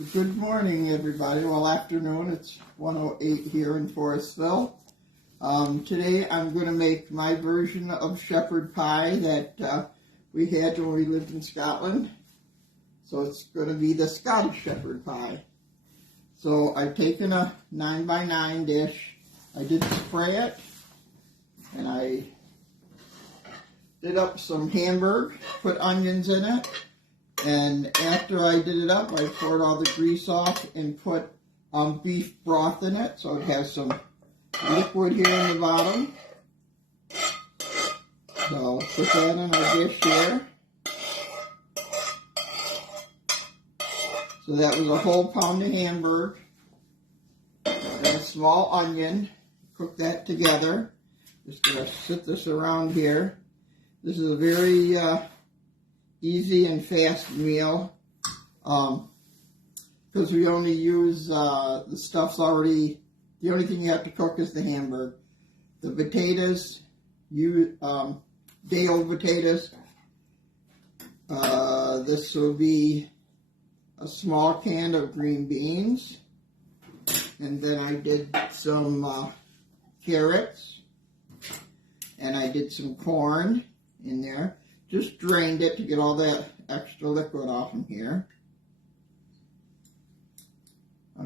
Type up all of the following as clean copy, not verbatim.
Good morning, everybody. Well, afternoon. It's 1:08 here in Forestville. Today I'm going to make my version of shepherd pie that we had when we lived in Scotland. So it's going to be the Scottish shepherd pie. So I've taken a 9x9 dish. I did spray it, and I did up some Hamburg, put onions in it. And after I did it up, I poured all the grease off and put beef broth in it. So it has some liquid here in the bottom. So I'll put that in our dish here. So that was a whole pound of Hamburg and a small onion. Cook that together. Just going to sit this around here. This is a very easy and fast meal, because we only use the stuff's already. The only thing you have to cook is the Hamburg. The potatoes, day-old potatoes. This will be a small can of green beans, and then I did some carrots, and I did some corn in there. Just drained it to get all that extra liquid off in here.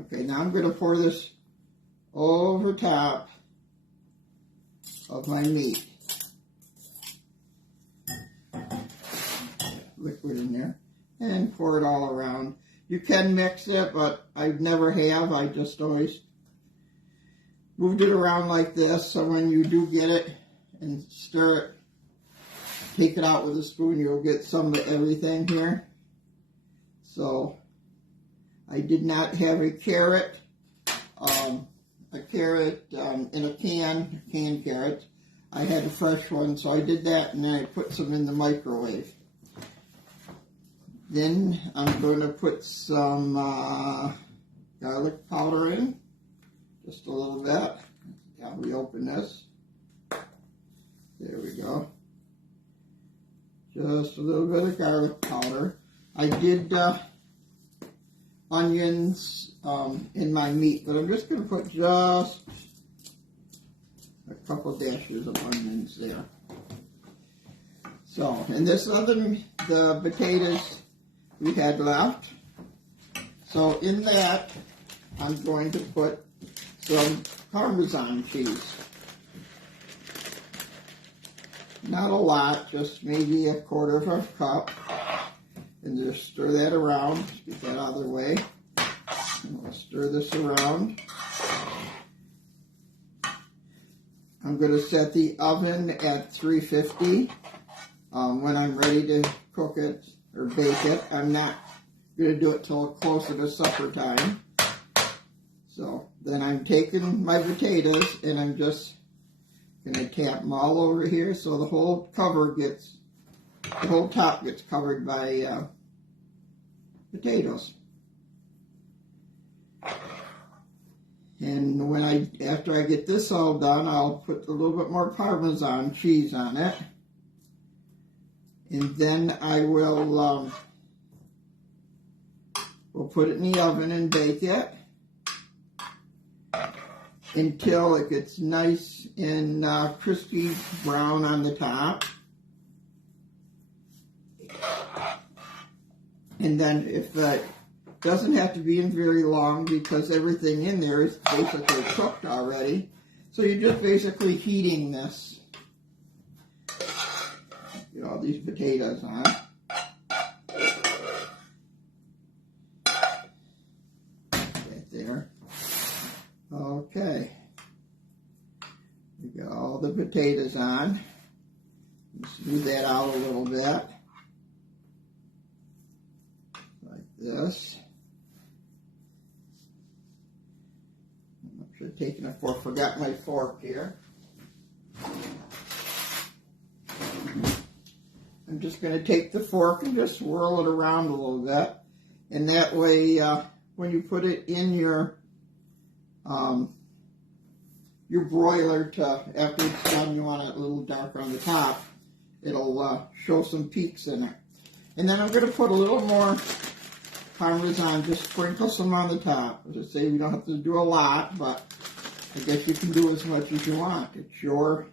Okay, now I'm going to pour this over top of my meat. Liquid in there. And pour it all around. You can mix it, but I never have. I just always moved it around like this, so when you do get it and stir it, take it out with a spoon, you'll get some of everything here. So I did not have a carrot in a canned carrot. I had a fresh one, so I did that, and then I put some in the microwave. Then I'm going to put some garlic powder in, just a little bit. I'll reopen this. There we go. Just a little bit of garlic powder. I did onions in my meat, but I'm just going to put just a couple dashes of onions there. So, and this other, the potatoes we had left. So in that, I'm going to put some Parmesan cheese. Not a lot, just maybe a quarter of a cup. And just stir that around. Get that out of the way. And we'll stir this around. I'm going to set the oven at 350 when I'm ready to cook it or bake it. I'm not going to do it till closer to supper time. So then I'm taking my potatoes and I'm just going to tap them all over here so the whole top gets covered by potatoes. And after I get this all done, I'll put a little bit more Parmesan cheese on it. And then I will we'll put it in the oven and bake it until it gets nice and crispy brown on the top. And then if it doesn't have to be in very long because everything in there is basically cooked already. So you're just basically heating this. Get all these potatoes on. Right there. Okay. We got all the potatoes on. Smooth that out a little bit. Like this. I'm actually taking a fork. Forgot my fork here. I'm just going to take the fork and just swirl it around a little bit. And that way, when you put it in your broiler after it's done, you want it a little darker on the top, it'll show some peaks in it. And then I'm going to put a little more Parmesan, just sprinkle some on the top. As I say, you don't have to do a lot, but I guess you can do as much as you want. It's your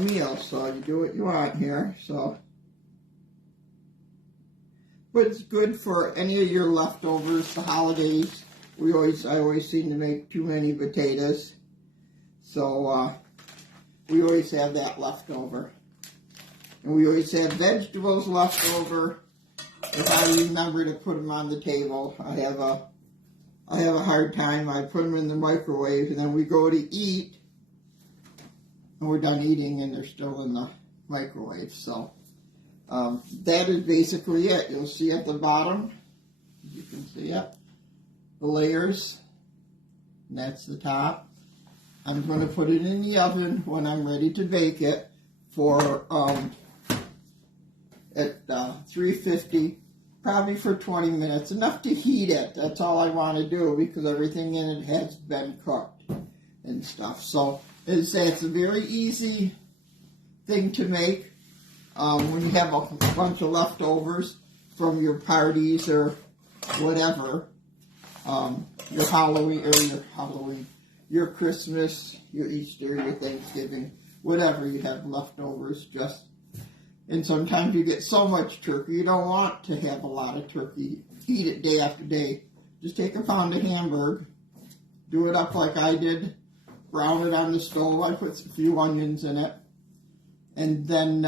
meal, so you do what you want here. So, but it's good for any of your leftovers. The holidays, I always seem to make too many potatoes, so we always have that left over. And we always have vegetables left over. If I remember to put them on the table, I have a hard time. I put them in the microwave, and then we go to eat, and we're done eating, and they're still in the microwave. So that is basically it. You'll see at the bottom, you can see it, the layers, and that's the top. I'm going to put it in the oven when I'm ready to bake it for at 350, probably for 20 minutes, enough to heat it. That's all I want to do because everything in it has been cooked and stuff. So it's a very easy thing to make when you have a bunch of leftovers from your parties or whatever, your Christmas, your Easter, your Thanksgiving, whatever you have leftovers. And sometimes you get so much turkey, you don't want to have a lot of turkey. Eat it day after day. Just take a pound of Hamburg, do it up like I did, brown it on the stove. I put a few onions in it, and then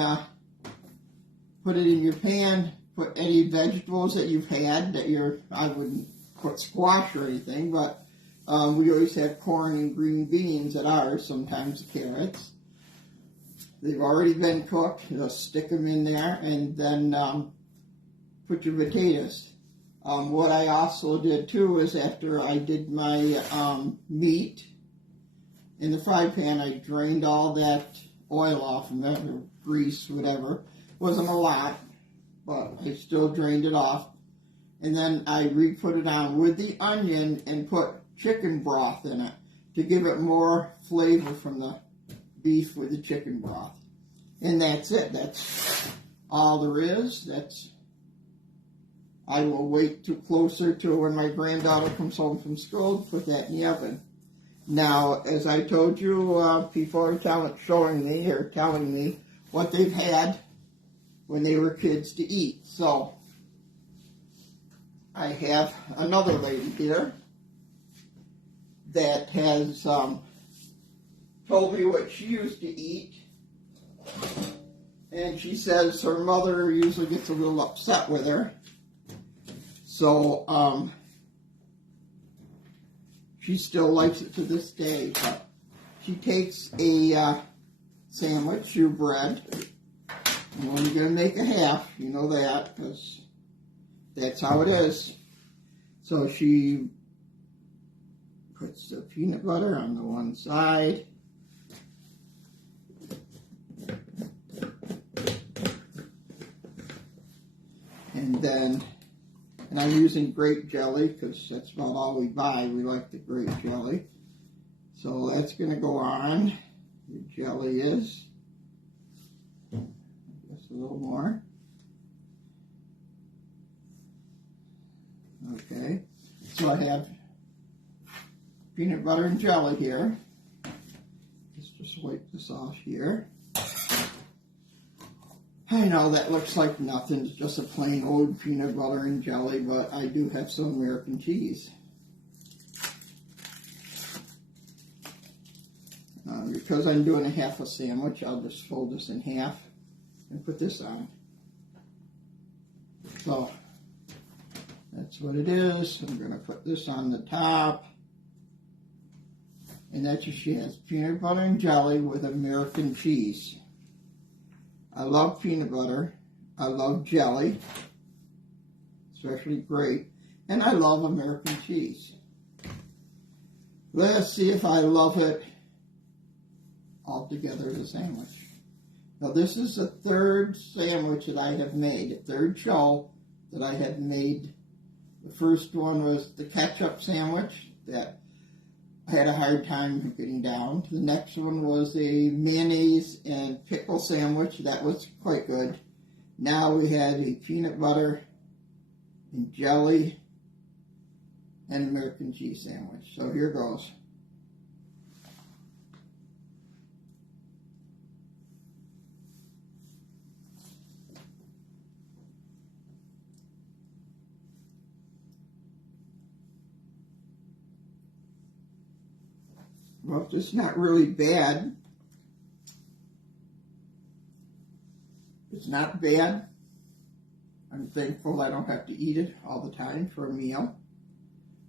put it in your pan. Put any vegetables that you've had I wouldn't put squash or anything, but we always have corn and green beans at ours, sometimes carrots. They've already been cooked. Just stick them in there, and then put your potatoes. What I also did too is after I did my meat in the fry pan, I drained all that oil off and that, or grease, whatever. Wasn't a lot, but I still drained it off. And then I re-put it on with the onion and put chicken broth in it to give it more flavor from the beef with the chicken broth. And that's it. That's all there is. I will wait till closer to when my granddaughter comes home from school to put that in the oven. Now, as I told you, people are telling me what they've had when they were kids to eat. So I have another lady here that has told me what she used to eat, and she says her mother usually gets a little upset with her. So she still likes it to this day, but she takes a sandwich, your bread, and when you're going to make a half, you know that, because that's how it is. So she puts the peanut butter on the one side, and I'm using grape jelly because that's about all we buy. We like the grape jelly. So that's going to go on. The jelly is. Just a little more. Okay. So I have peanut butter and jelly here. Let's just wipe this off here. I know that looks like nothing, it's just a plain old peanut butter and jelly, but I do have some American cheese. Because I'm doing a half a sandwich, I'll just fold this in half and put this on. So, that's what it is. I'm going to put this on the top. And that's what she has, peanut butter and jelly with American cheese. I love peanut butter. I love jelly, especially grape. And I love American cheese. Let's see if I love it all together as a sandwich. Now this is the third sandwich that I have made, the third show that I have made. The first one was the ketchup sandwich that I had a hard time getting down. The next one was a mayonnaise and pickle sandwich. That was quite good. Now we had a peanut butter and jelly and American cheese sandwich. So here goes. Well, it's not really bad. It's not bad. I'm thankful I don't have to eat it all the time for a meal.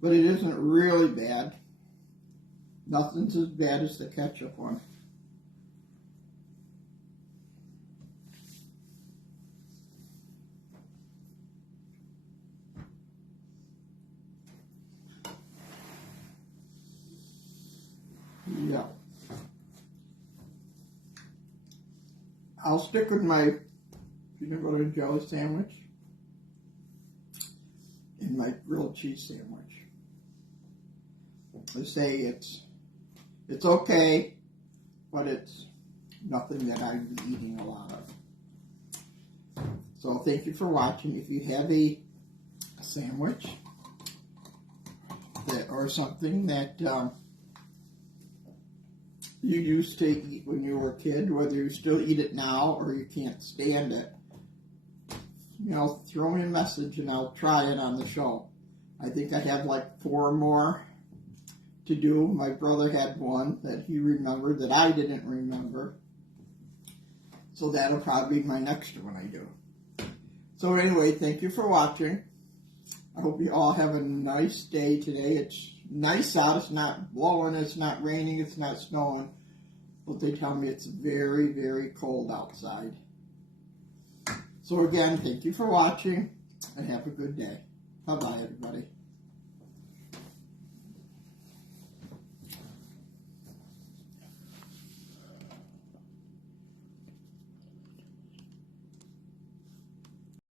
But it isn't really bad. Nothing's as bad as the ketchup one. Yeah. I'll stick with my peanut butter and jelly sandwich and my grilled cheese sandwich. I say it's okay, but it's nothing that I'd be eating a lot of. So thank you for watching. If you have a sandwich or something that you used to eat when you were a kid, whether you still eat it now or you can't stand it, throw me a message and I'll try it on the show. I think I have like 4 more to do. My brother had one that he remembered that I didn't remember. So that'll probably be my next one I do. So anyway, thank you for watching. I hope you all have a nice day today. It's nice out. It's not blowing. It's not raining. It's not snowing. But they tell me it's very, very cold outside. So again, thank you for watching and have a good day. Bye-bye, everybody.